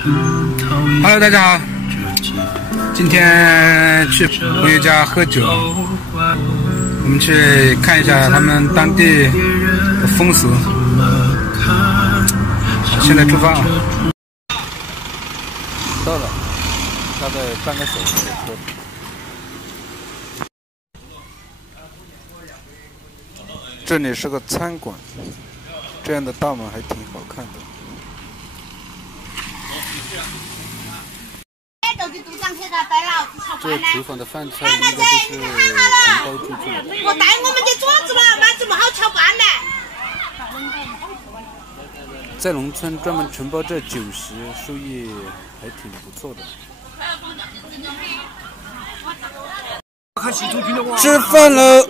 Hello， 大家好，今天去朋友家喝酒，我们去看一下他们当地的风俗。现在出发了，到了，大概半个小时的车。这里是个餐馆，这样的大门还挺好看的。这厨房的饭菜应该都是承包出去的。我带我们的桌子了，那怎么好吃饭呢？在农村专门承包这酒席，收益还挺不错的。吃饭喽！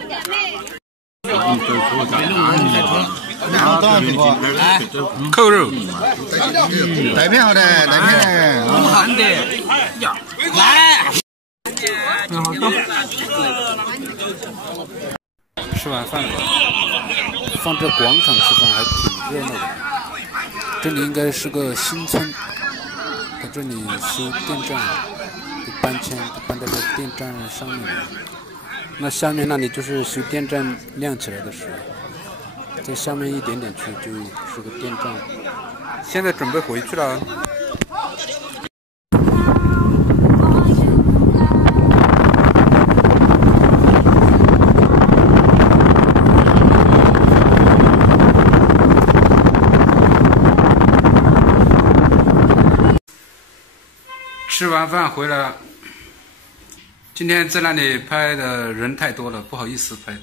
扣肉，带片好的，带片的，汉的，来。吃完饭了，放这广场吃饭还挺热闹的。这里应该是个新村，在这里修电站，搬迁搬到这电站上面了。那下面那里就是修电站亮起来的时候，在下面一点点去就是个电站。现在准备回去了。吃完饭回来了，今天在那里拍的人太多了，不好意思拍，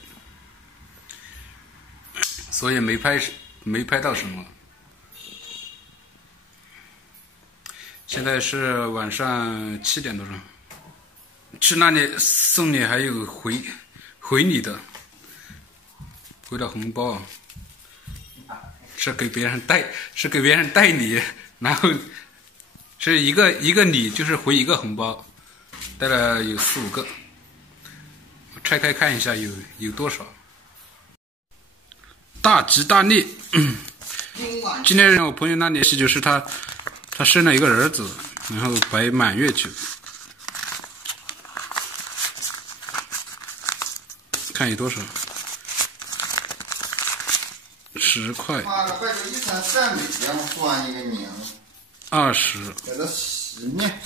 所以没拍到什么。现在是晚上7点多钟，去那里送礼还有回礼的，回了红包，是给别人带礼，然后。是一个礼就是回一个红包，带了有4、5个，拆开看一下有多少。大吉大利！今天我朋友那里就是他生了一个儿子，然后摆满月酒，看有多少，10块。妈的，摆个1300这样算一个年。20，给他10年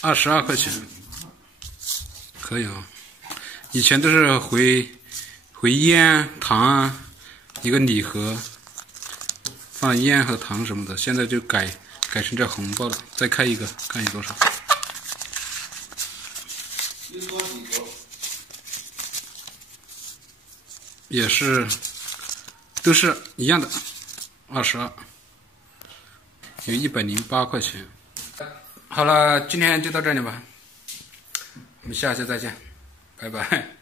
，22块钱，可以啊。以前都是回烟糖一个礼盒，放烟和糖什么的，现在就改成这红包了。再开一个，看有多少。也是，都是一样的。22，有108块钱。好了，今天就到这里吧，我们下期再见，拜拜。